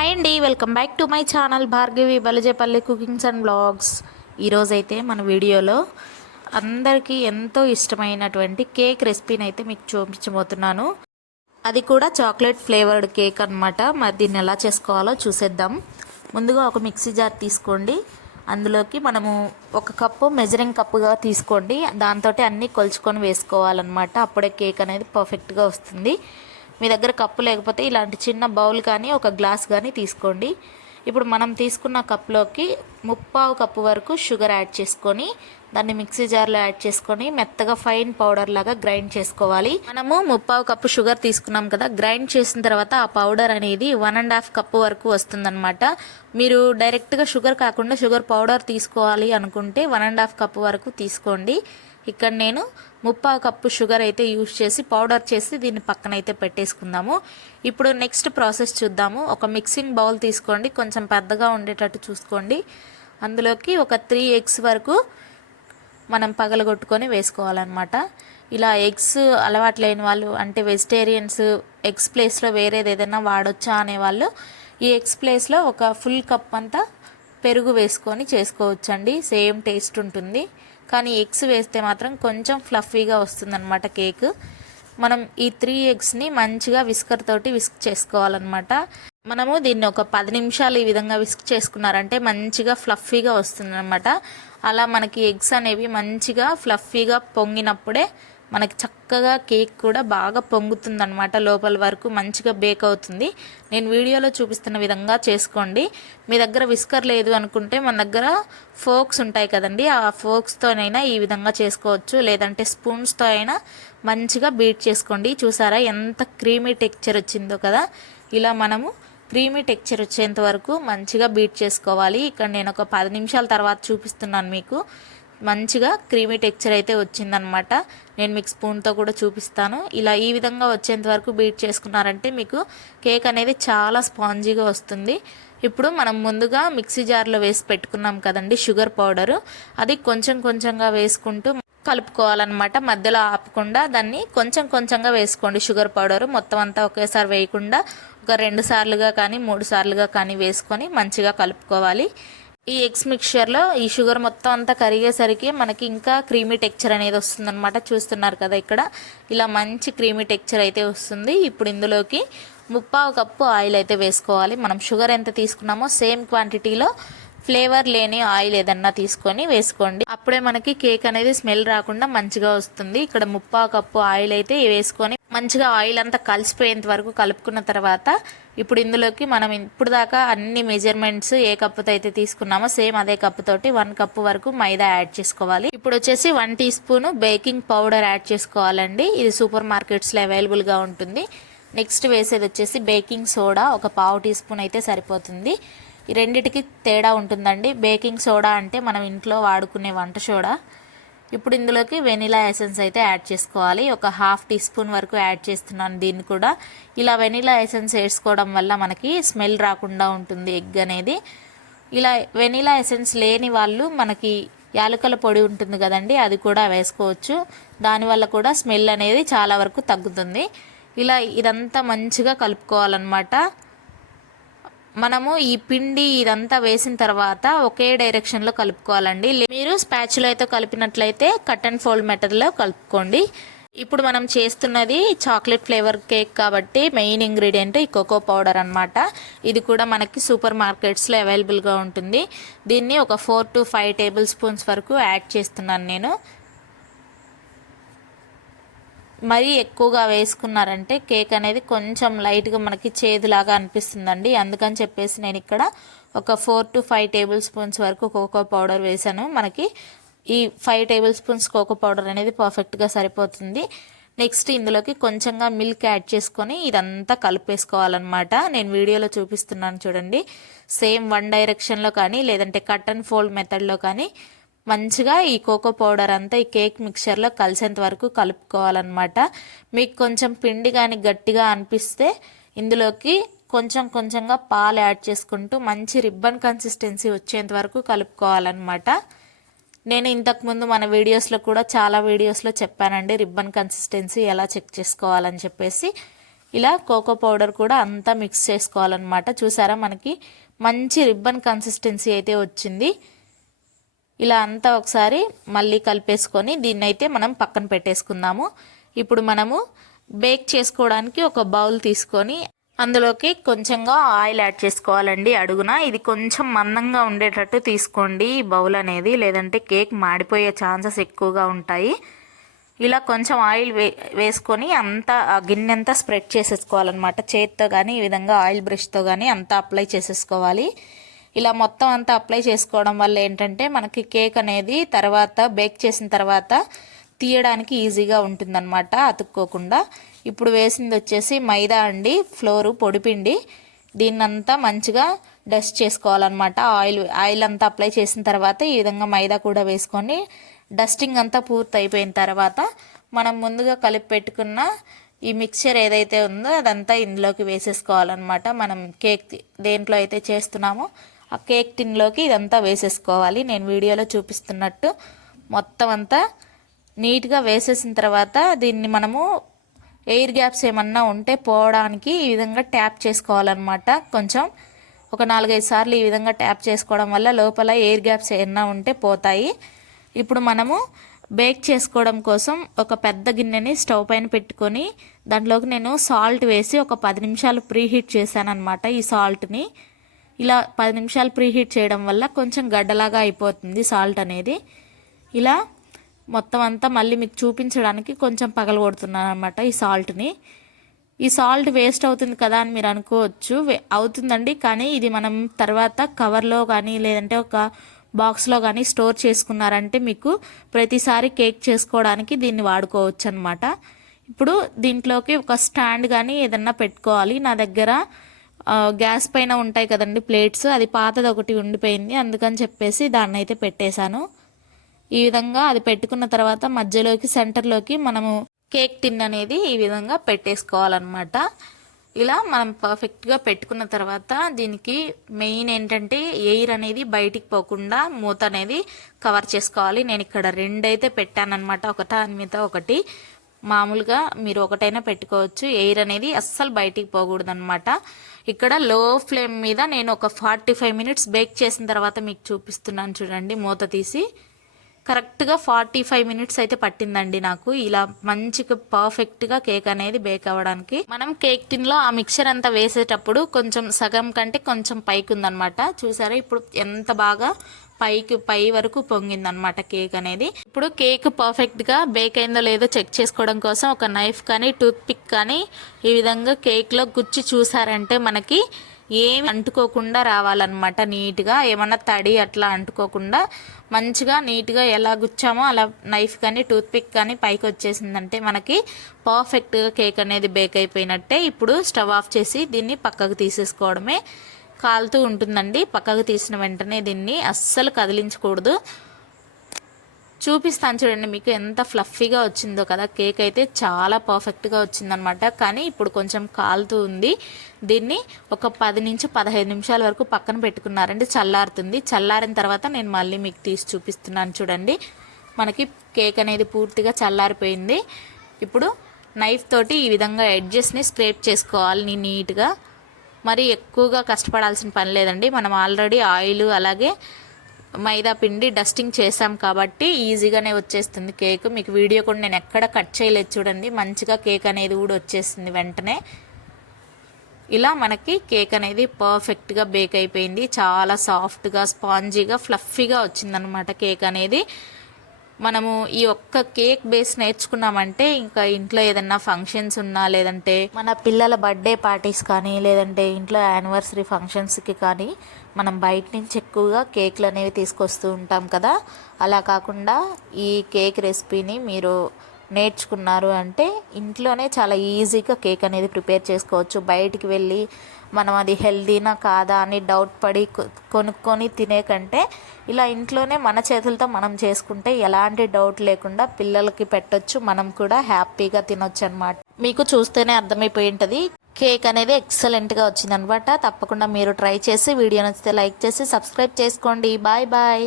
Hi అండి welcome back to my channel Bhargavi Balajepalli cookings and blogs ఈరోజైతే మన వీడియోలో అందరికీ ఎంతో ఇష్టమైనటువంటి కేక్ రెసిపీని అయితే మీకు చూపించబోతున్నాను. అది కూడా చాక్లెట్ ఫ్లేవర్డ్ కేక్ అనమాట మరి దీన్ని ఎలా చేసుకోవాలో చూసేద్దాం. ముందుగా ఒక మిక్సీ జార్ తీసుకోండి. అందులోకి మనము ఒక కప్పు మెజరింగ్ కప్పుగా తీసుకోండి. దాంతో అన్నీ కొలుచుకొని వేసుకోవాలన్నమాట. అప్పుడే కేక్ అనేది పర్ఫెక్ట్గా వస్తుంది. మీ దగ్గర కప్పు లేకపోతే ఇలాంటి చిన్న బౌల్ కానీ ఒక గ్లాస్ కానీ తీసుకోండి. ఇప్పుడు మనం తీసుకున్న కప్లోకి ముప్పావు కప్పు వరకు షుగర్ యాడ్ చేసుకొని దాన్ని మిక్సీ జార్లో యాడ్ చేసుకొని మెత్తగా ఫైన్ పౌడర్ లాగా గ్రైండ్ చేసుకోవాలి. మనము ముప్పావు కప్పు షుగర్ తీసుకున్నాం కదా గ్రైండ్ చేసిన తర్వాత ఆ పౌడర్ అనేది వన్ అండ్ హాఫ్ కప్పు వరకు వస్తుందన్నమాట. మీరు డైరెక్ట్గా షుగర్ కాకుండా షుగర్ పౌడర్ తీసుకోవాలి అనుకుంటే వన్ అండ్ హాఫ్ కప్పు వరకు తీసుకోండి. ఇక్కడ నేను ముప్పావు కప్పు షుగర్ అయితే యూజ్ చేసి పౌడర్ చేసి దీన్ని పక్కన అయితే పెట్టేసుకుందాము. ఇప్పుడు నెక్స్ట్ ప్రాసెస్ చూద్దాము. ఒక మిక్సింగ్ బౌల్ తీసుకోండి. కొంచెం పెద్దగా ఉండేటట్టు చూసుకోండి. అందులోకి ఒక త్రీ ఎగ్స్ వరకు మనం పగలగొట్టుకొని వేసుకోవాలన్నమాట. ఇలా ఎగ్స్ అలవాటు లేని వాళ్ళు అంటే వెజిటేరియన్స్ ఎగ్స్ ప్లేస్లో వేరేది ఏదైనా వాడొచ్చా అనేవాళ్ళు ఈ ఎగ్స్ ప్లేస్లో ఒక ఫుల్ కప్ అంతా పెరుగు వేసుకొని చేసుకోవచ్చండి. సేమ్ టేస్ట్ ఉంటుంది. కానీ ఎగ్స్ వేస్తే మాత్రం కొంచెం ఫ్లఫీగా వస్తుందన్నమాట కేక్. మనం ఈ త్రీ ఎగ్స్ని మంచిగా విస్కర్ తోటి విస్క్ చేసుకోవాలన్నమాట. మనము దీన్ని ఒక పది నిమిషాలు ఈ విధంగా విస్క్ చేసుకున్నారంటే మంచిగా ఫ్లఫీగా వస్తుందన్నమాట. అలా మనకి ఎగ్స్ అనేవి మంచిగా ఫ్లఫీగా పొంగినప్పుడే మనకి చక్కగా కేక్ కూడా బాగా పొంగుతుంది అనమాట లోపల వరకు మంచిగా బేక్ అవుతుంది. నేను వీడియోలో చూపిస్తున్న విధంగా చేసుకోండి. మీ దగ్గర విస్కర్ లేదు అనుకుంటే మన దగ్గర ఫోక్స్ ఉంటాయి కదండి ఆ ఫోక్స్తోనైనా ఈ విధంగా చేసుకోవచ్చు. లేదంటే స్పూన్స్తో అయినా మంచిగా బీట్ చేసుకోండి. చూసారా ఎంత క్రీమీ టెక్చర్ వచ్చిందో కదా. ఇలా మనము క్రీమీ టెక్చర్ వచ్చేంత వరకు మంచిగా బీట్ చేసుకోవాలి. ఇక్కడ నేను ఒక పది నిమిషాల తర్వాత చూపిస్తున్నాను మీకు. మంచిగా క్రీమీ టెక్చర్ అయితే వచ్చిందనమాట. నేను మీకు స్పూన్తో కూడా చూపిస్తాను. ఇలా ఈ విధంగా వచ్చేంత వరకు బీట్ చేసుకున్నారంటే మీకు కేక్ అనేది చాలా స్పాంజీగా వస్తుంది. ఇప్పుడు మనం ముందుగా మిక్సీ జార్లో వేసి పెట్టుకున్నాం కదండి షుగర్ పౌడరు. అది కొంచెం కొంచెంగా వేసుకుంటూ కలుపుకోవాలన్నమాట. మధ్యలో ఆపకుండా దాన్ని కొంచెం కొంచెంగా వేసుకోండి. షుగర్ పౌడరు మొత్తం అంతా ఒకేసారి వేయకుండా ఒక రెండు సార్లుగా కానీ మూడు సార్లుగా కానీ వేసుకొని మంచిగా కలుపుకోవాలి. ఈ ఎగ్స్ మిక్చర్లో ఈ షుగర్ మొత్తం అంతా కరిగేసరికి మనకి ఇంకా క్రీమీ టెక్చర్ అనేది వస్తుందన్నమాట. చూస్తున్నారు కదా ఇక్కడ. ఇలా మంచి క్రీమీ టెక్చర్ అయితే వస్తుంది. ఇప్పుడు ఇందులోకి ముప్పావు కప్పు ఆయిల్ అయితే వేసుకోవాలి. మనం షుగర్ ఎంత తీసుకున్నామో సేమ్ క్వాంటిటీలో ఫ్లేవర్ లేని ఆయిల్ ఏదన్నా తీసుకొని వేసుకోండి. అప్పుడే మనకి కేక్ అనేది స్మెల్ రాకుండా మంచిగా వస్తుంది. ఇక్కడ ముప్పా కప్పు ఆయిల్ అయితే వేసుకొని మంచిగా ఆయిల్ అంతా కలిసిపోయేంత వరకు కలుపుకున్న తర్వాత ఇప్పుడు ఇందులోకి మనం ఇప్పుడు దాకా అన్ని మెజర్మెంట్స్ ఏ కప్పుతో అయితే తీసుకున్నామో సేమ్ అదే కప్పుతోటి వన్ కప్పు వరకు మైదా యాడ్ చేసుకోవాలి. ఇప్పుడు వచ్చేసి one teaspoon baking powder add చేసుకోవాలండి. ఇది సూపర్ మార్కెట్స్లో అవైలబుల్గా ఉంటుంది. నెక్స్ట్ వేసేది వచ్చేసి బేకింగ్ సోడా ఒక పావు టీ స్పూన్ అయితే సరిపోతుంది. ఈ రెండిటికి తేడా ఉంటుందండి. బేకింగ్ సోడా అంటే మనం ఇంట్లో వాడుకునే వంట సోడా. ఇప్పుడు ఇందులోకి వెనిలా ఎసెన్స్ అయితే యాడ్ చేసుకోవాలి. ఒక హాఫ్ టీ స్పూన్ వరకు యాడ్ చేస్తున్నాను దీన్ని కూడా. ఇలా వెనిలా ఎసెన్స్ వేసుకోవడం వల్ల మనకి స్మెల్ రాకుండా ఉంటుంది ఎగ్ అనేది. ఇలా వెనిలా ఎసెన్స్ లేని వాళ్ళు మనకి యాలకల పొడి ఉంటుంది కదండి అది కూడా వేసుకోవచ్చు. దానివల్ల కూడా స్మెల్ అనేది చాలా వరకు తగ్గుతుంది. ఇలా ఇదంతా మంచిగా కలుపుకోవాలన్నమాట. మనము ఈ పిండి ఇదంతా వేసిన తర్వాత ఒకే డైరెక్షన్లో కలుపుకోవాలండి. మీరు స్పాచ్లో అయితే కలిపినట్లయితే కట్ అండ్ ఫోల్డ్ మెటర్లో కలుపుకోండి. ఇప్పుడు మనం చేస్తున్నది చాక్లెట్ ఫ్లేవర్ కేక్ కాబట్టి మెయిన్ ఇంగ్రీడియంట్ ఈ కోకో పౌడర్ అనమాట ఇది కూడా మనకి సూపర్ మార్కెట్స్లో అవైలబుల్గా ఉంటుంది. దీన్ని ఒక four to five tablespoons వరకు యాడ్ చేస్తున్నాను నేను. మరీ ఎక్కువగా వేసుకున్నారంటే కేక్ అనేది కొంచెం లైట్గా మనకి చేదులాగా అనిపిస్తుందండి. అందుకని చెప్పేసి నేను ఇక్కడ ఒక four to five tablespoons వరకు కోకో పౌడర్ వేసాను. మనకి ఈ five tablespoons cocoa powder అనేది పర్ఫెక్ట్గా సరిపోతుంది. నెక్స్ట్ ఇందులోకి కొంచెంగా మిల్క్ యాడ్ చేసుకొని ఇదంతా కలిపేసుకోవాలన్నమాట. నేను వీడియోలో చూపిస్తున్నాను చూడండి. సేమ్ వన్ డైరెక్షన్లో కానీ లేదంటే కట్ అండ్ ఫోల్డ్ మెథడ్లో కానీ మంచిగా ఈ కోకో పౌడర్ అంతా ఈ కేక్ మిక్చర్లో కలిసేంత వరకు కలుపుకోవాలన్నమాట. మీకు కొంచెం పిండి కానీ గట్టిగా అనిపిస్తే ఇందులోకి కొంచెం కొంచెంగా పాలు యాడ్ చేసుకుంటూ మంచి రిబ్బన్ కన్సిస్టెన్సీ వచ్చేంత వరకు కలుపుకోవాలన్నమాట. నేను ఇంతకుముందు మన వీడియోస్లో కూడా చాలా వీడియోస్లో చెప్పానండి రిబ్బన్ కన్సిస్టెన్సీ ఎలా చెక్ చేసుకోవాలని చెప్పేసి. ఇలా కోకో పౌడర్ కూడా అంతా మిక్స్ చేసుకోవాలన్నమాట. చూసారా మనకి మంచి రిబ్బన్ కన్సిస్టెన్సీ అయితే వచ్చింది. ఇలా అంతా ఒకసారి మళ్ళీ కలిపేసుకొని దీన్ని అయితే మనం పక్కన పెట్టేసుకుందాము. ఇప్పుడు మనము బేక్ చేసుకోవడానికి ఒక బౌల్ తీసుకొని అందులోకి కొంచెంగా ఆయిల్ యాడ్ చేసుకోవాలండి అడుగున. ఇది కొంచెం మందంగా ఉండేటట్టు తీసుకోండి ఈ బౌల్ అనేది. లేదంటే కేక్ మాడిపోయే ఛాన్సెస్ ఎక్కువగా ఉంటాయి. ఇలా కొంచెం ఆయిల్ వే వేసుకొని అంతా ఆ గిన్నె అంతా స్ప్రెడ్ చేసేసుకోవాలన్నమాట. చేత్తో కానీ ఈ విధంగా ఆయిల్ బ్రష్తో కానీ అంతా అప్లై చేసేసుకోవాలి. ఇలా మొత్తం అంతా అప్లై చేసుకోవడం వల్ల ఏంటంటే మనకి కేక్ అనేది తర్వాత బేక్ చేసిన తర్వాత తీయడానికి ఈజీగా ఉంటుందన్నమాట అతుక్కోకుండా. ఇప్పుడు వేసింది వచ్చేసి మైదా అండి ఫ్లోరు పొడిపిండి. దీన్నంతా మంచిగా డస్ట్ చేసుకోవాలన్నమాట. ఆయిల్ ఆయిల్ అంతా అప్లై చేసిన తర్వాత ఈ విధంగా మైదా కూడా వేసుకొని డస్టింగ్ అంతా పూర్తి అయిపోయిన తర్వాత మనం ముందుగా కలిపి పెట్టుకున్న ఈ మిక్చర్ ఏదైతే ఉందో అదంతా ఇందులోకి వేసేసుకోవాలన్నమాట. మనం కేక్ దేంట్లో అయితే చేస్తున్నామో ఆ కేక్ టిన్లోకి ఇదంతా వేసేసుకోవాలి. నేను వీడియోలో చూపిస్తున్నట్టు మొత్తం అంతా నీట్గా వేసేసిన తర్వాత దీన్ని మనము ఎయిర్ గ్యాప్స్ ఏమన్నా ఉంటే పోవడానికి ఈ విధంగా ట్యాప్ చేసుకోవాలన్నమాట. కొంచెం ఒక నాలుగైదు సార్లు ఈ విధంగా ట్యాప్ చేసుకోవడం వల్ల లోపల ఎయిర్ గ్యాప్స్ ఏమన్నా ఉంటే పోతాయి. ఇప్పుడు మనము బేక్ చేసుకోవడం కోసం ఒక పెద్ద గిన్నెని స్టవ్ పైన పెట్టుకొని దాంట్లోకి నేను సాల్ట్ వేసి ఒక పది నిమిషాలు ప్రీహీట్ చేశాను అనమాట ఈ సాల్ట్ని. ఇలా పది నిమిషాలు ప్రీహీట్ చేయడం వల్ల కొంచెం గడ్డలాగా అయిపోతుంది సాల్ట్ అనేది. ఇలా మొత్తం అంతా మళ్ళీ మీకు చూపించడానికి కొంచెం పగలగొడుతున్నాను అనమాట ఈ సాల్ట్ని. ఈ సాల్ట్ వేస్ట్ అవుతుంది కదా అని మీరు అనుకోవచ్చు. అవుతుందండి కానీ ఇది మనం తర్వాత కవర్లో కానీ లేదంటే ఒక బాక్స్లో కానీ స్టోర్ చేసుకున్నారంటే మీకు ప్రతిసారి కేక్ చేసుకోవడానికి దీన్ని వాడుకోవచ్చు అనమాట ఇప్పుడు దీంట్లోకి ఒక స్టాండ్ కానీ ఏదన్నా పెట్టుకోవాలి. నా దగ్గర గ్యాస్ పైన ఉంటాయి కదండి ప్లేట్స్ అది పాతది ఒకటి ఉండిపోయింది అందుకని చెప్పేసి దాన్ని అయితే పెట్టేశాను. ఈ విధంగా అది పెట్టుకున్న తర్వాత మధ్యలోకి సెంటర్లోకి మనము కేక్ టిన్ అనేది ఈ విధంగా పెట్టేసుకోవాలన్నమాట. ఇలా మనం పర్ఫెక్ట్గా పెట్టుకున్న తర్వాత దీనికి మెయిన్ ఏంటంటే ఎయిర్ అనేది బయటికి పోకుండా మూత అనేది కవర్ చేసుకోవాలి. నేను ఇక్కడ రెండైతే పెట్టానమాట ఒకటి మీద ఒకటి. మామూలుగా మీరు ఒకటైనా పెట్టుకోవచ్చు. ఎయిర్ అనేది అస్సలు బయటికి పోకూడదు అనమాట ఇక్కడ లో ఫ్లేమ్ మీద నేను ఒక ఫార్టీ ఫైవ్ మినిట్స్ బేక్ చేసిన తర్వాత మీకు చూపిస్తున్నాను చూడండి మూత తీసి. కరెక్ట్గా ఫార్టీ ఫైవ్ మినిట్స్ అయితే పట్టిందండి నాకు. ఇలా మంచిగా పర్ఫెక్ట్గా కేక్ అనేది బేక్ అవ్వడానికి. మనం కేక్ టిన్లో ఆ మిక్చర్ అంతా వేసేటప్పుడు కొంచెం సగం కంటే కొంచెం పైకి ఉందనమాట చూసారా? ఇప్పుడు ఎంత బాగా పైకి పై వరకు పొంగిందనమాట కేక్ అనేది. ఇప్పుడు కేక్ పర్ఫెక్ట్గా బేక్ అయిందో లేదో చెక్ చేసుకోవడం కోసం ఒక నైఫ్ కానీ టూత్ పిక్ కానీ ఈ విధంగా కేక్లో గుచ్చి చూసారంటే మనకి ఏమి అంటుకోకుండా రావాలన్నమాట నీట్గా. ఏమన్నా తడి అట్లా అంటుకోకుండా మంచిగా నీట్గా ఎలా గుచ్చామో అలా నైఫ్ కానీ టూత్ పిక్ కానీ పైకి వచ్చేసిందంటే మనకి పర్ఫెక్ట్గా కేక్ అనేది బేక్ అయిపోయినట్టే. ఇప్పుడు స్టవ్ ఆఫ్ చేసి దీన్ని పక్కకు తీసేసుకోవడమే కాలుతూ ఉంటుందండి. పక్కకు తీసిన వెంటనే దీన్ని అస్సలు కదిలించకూడదు. చూపిస్తాను చూడండి మీకు ఎంత ఫ్లఫీగా వచ్చిందో కదా. కేక్ అయితే చాలా పర్ఫెక్ట్గా వచ్చిందనమాట. కానీ ఇప్పుడు కొంచెం కాలుతూ ఉంది. దీన్ని ఒక పది నుంచి పదహైదు నిమిషాల వరకు పక్కన పెట్టుకున్నారండి. చల్లారుతుంది. చల్లారిన తర్వాత నేను మళ్ళీ మీకు తీసి చూపిస్తున్నాను చూడండి. మనకి కేక్ అనేది పూర్తిగా చల్లారిపోయింది. ఇప్పుడు నైఫ్ తోటి ఈ విధంగా ఎడ్జెస్ని స్క్రేప్ చేసుకోవాలి నీట్గా. మరి ఎక్కువగా కష్టపడాల్సిన పని లేదండి. మనం ఆల్రెడీ ఆయిల్ అలాగే మైదా పిండి డస్టింగ్ చేసాం కాబట్టి ఈజీగానే వచ్చేస్తుంది కేక్. మీకు వీడియో కూడా నేను ఎక్కడ కట్ చేయలేదు చూడండి. మంచిగా కేక్ అనేది కూడా వచ్చేస్తుంది వెంటనే. ఇలా మనకి కేక్ అనేది పర్ఫెక్ట్గా బేక్ అయిపోయింది. చాలా సాఫ్ట్గా స్పాంజీగా ఫ్లఫీగా వచ్చిందనమాట కేక్ అనేది. మనము ఈ ఒక్క కేక్ బేస్ నేర్చుకున్నామంటే ఇంకా ఇంట్లో ఏదన్నా ఫంక్షన్స్ ఉన్నా లేదంటే మన పిల్లల బర్త్డే పార్టీస్ కానీ లేదంటే ఇంట్లో యానివర్సరీ ఫంక్షన్స్కి కానీ మనం బయట నుంచి ఎక్కువగా కేక్లు అనేవి తీసుకొస్తూ ఉంటాం కదా. అలా కాకుండా ఈ కేక్ రెసిపీని మీరు నేర్చుకున్నారు అంటే ఇంట్లోనే చాలా ఈజీగా కేక్ అనేది ప్రిపేర్ చేసుకోవచ్చు. బయటికి వెళ్ళి మనం అది హెల్దీనా కాదా అని డౌట్ పడి కొనుక్కొని తినే కంటే ఇలా ఇంట్లోనే మన చేతులతో మనం చేసుకుంటే ఎలాంటి డౌట్ లేకుండా పిల్లలకి పెట్టొచ్చు మనం కూడా హ్యాపీగా తినొచ్చు అనమాట మీకు చూస్తేనే అర్థమైపోయి ఉంటుంది కేక్ అనేది ఎక్సలెంట్గా వచ్చిందనమాట తప్పకుండా మీరు ట్రై చేసి వీడియో నచ్చితే లైక్ చేసి సబ్స్క్రైబ్ చేసుకోండి. Bye bye.